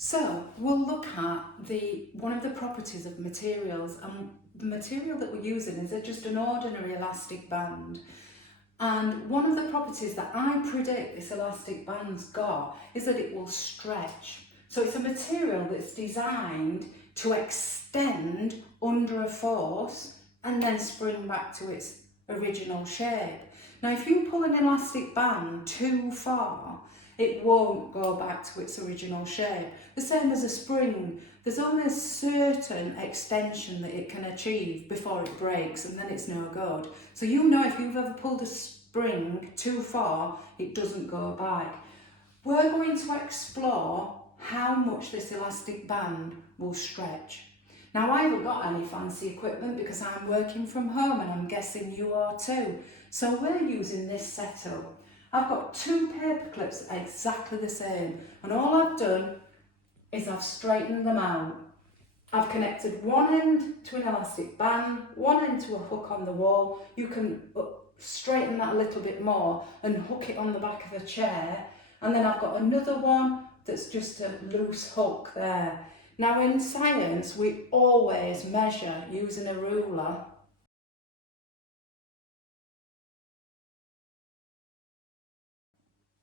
So we'll look at one of the properties of materials, and the material that we're using is just an ordinary elastic band. And one of the properties that I predict this elastic band's got is that it will stretch. So it's a material that's designed to extend under a force and then spring back to its original shape. Now, if you pull an elastic band too far, it won't go back to its original shape. The same as a spring. There's only a certain extension that it can achieve before it breaks, and then it's no good. So you know, if you've ever pulled a spring too far, it doesn't go back. We're going to explore how much this elastic band will stretch. Now, I haven't got any fancy equipment because I'm working from home, and I'm guessing you are too. So we're using this setup. I've got two paper clips exactly the same, and all I've done is I've straightened them out. I've connected one end to an elastic band, one end to a hook on the wall. You can straighten that a little bit more and hook it on the back of a chair, and then I've got another one that's just a loose hook there. Now, in science, we always measure using a ruler.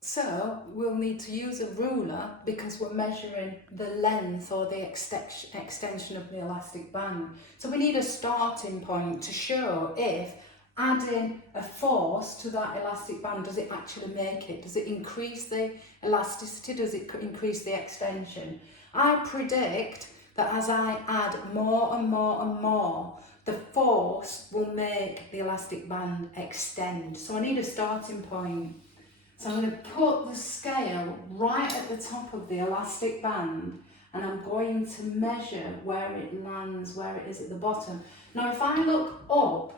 So we'll need to use a ruler because we're measuring the length or the extension of the elastic band. So we need a starting point to show if adding a force to that elastic band, does it actually make it? Does it increase the elasticity? Does it increase the extension? I predict that as I add more and more and more, the force will make the elastic band extend. So I need a starting point. So I'm going to put the scale right at the top of the elastic band, and I'm going to measure where it lands, where it is at the bottom. Now, if I look up,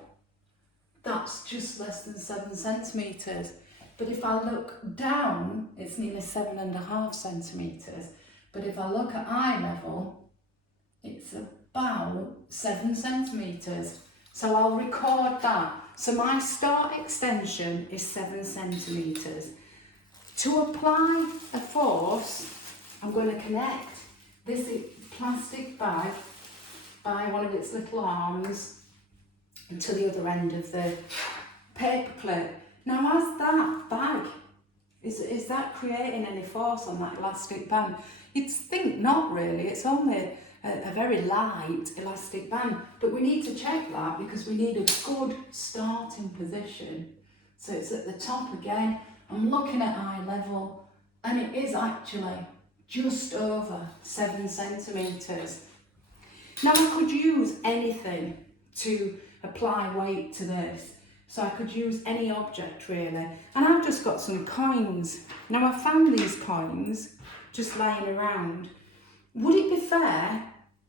that's just less than 7 centimetres. But if I look down, it's nearly 7.5 centimetres. But if I look at eye level, it's about 7 centimetres. So I'll record that. So my start extension is 7 centimetres. To apply a force, I'm going to connect this plastic bag by one of its little arms to the other end of the paper clip. Now, as that bag, is that creating any force on that elastic band? You'd think not really, it's only a very light elastic band, but we need to check that because we need a good starting position. So it's at the top again. I'm looking at eye level, and it is actually just over 7 centimetres. Now, I could use anything to apply weight to this. So I could use any object really. And I've just got some coins. Now, I found these coins just laying around. Would it be fair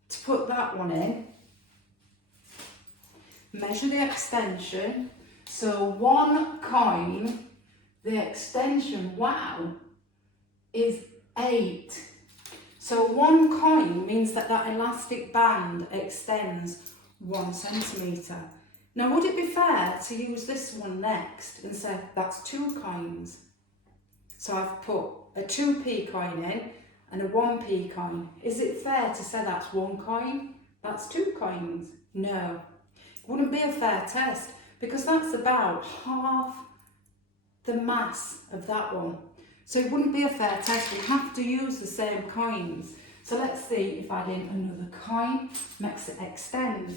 to put that one in, measure the extension? So one coin, the extension, wow, is 8. So one coin means that that elastic band extends 1 centimetre. Now, would it be fair to use this one next and say that's 2 coins? So I've put a 2p coin in and a 1p coin. Is it fair to say that's 1 coin? That's 2 coins? No. It wouldn't be a fair test because that's about half the mass of that one. So it wouldn't be a fair test. We have to use the same coins. So let's see if adding another coin makes it extend.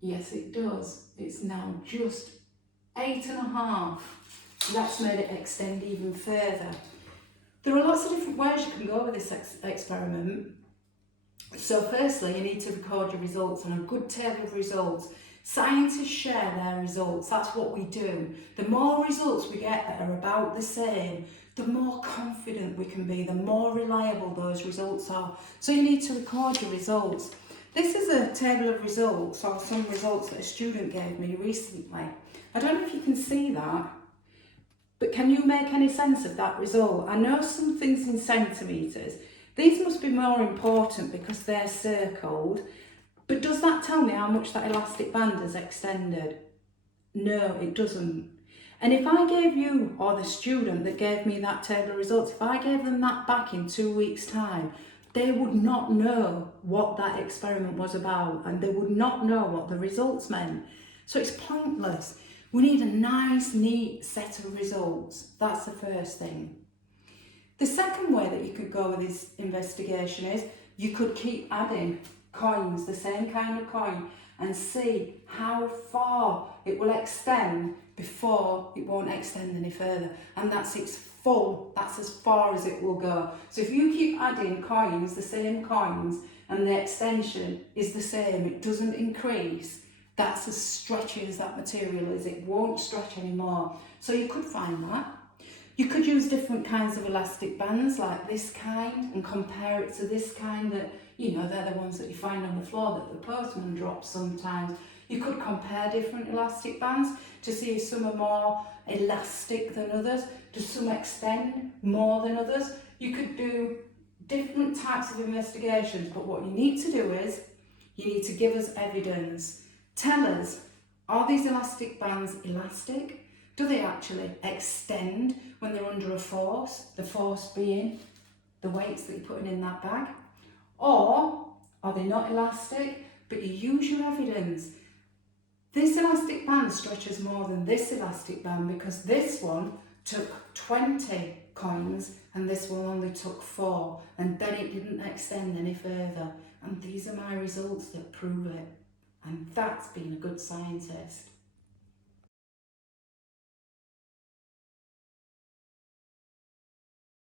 Yes, it does. It's now just 8.5. That's made it extend even further. There are lots of different ways you can go with this experiment. So firstly, you need to record your results on a good table of results. Scientists share their results. That's what we do. The more results we get that are about the same, the more confident we can be, the more reliable those results are. So you need to record your results. This is a table of results, or some results that a student gave me recently. I don't know if you can see that, but can you make any sense of that result? I know some things in centimetres. These must be more important because they're circled, but does that tell me how much that elastic band has extended? No, it doesn't. And if I gave you, or the student that gave me that table of results, if I gave them that back in 2 weeks' time, they would not know what that experiment was about, and they would not know what the results meant. So it's pointless. We need a nice, neat set of results. That's the first thing. The second way that you could go with this investigation is you could keep adding coins, the same kind of coin, and see how far it will extend before it won't extend any further. And that's its full, that's as far as it will go. So if you keep adding coins, the same coins, and the extension is the same, it doesn't increase, that's as stretchy as that material is. It won't stretch anymore. So you could find that. You could use different kinds of elastic bands like this kind and compare it to this kind that, you know, they're the ones that you find on the floor that the postman drops sometimes. You could compare different elastic bands to see if some are more elastic than others. Does some extend more than others? You could do different types of investigations, but what you need to do is you need to give us evidence. Tell us, are these elastic bands elastic? Do they actually extend when they're under a force, the force being the weights that you're putting in that bag? Or are they not elastic, but you use your evidence? This elastic band stretches more than this elastic band because this one took 20 coins and this one only took 4, and then it didn't extend any further. And these are my results that prove it. And that's being a good scientist.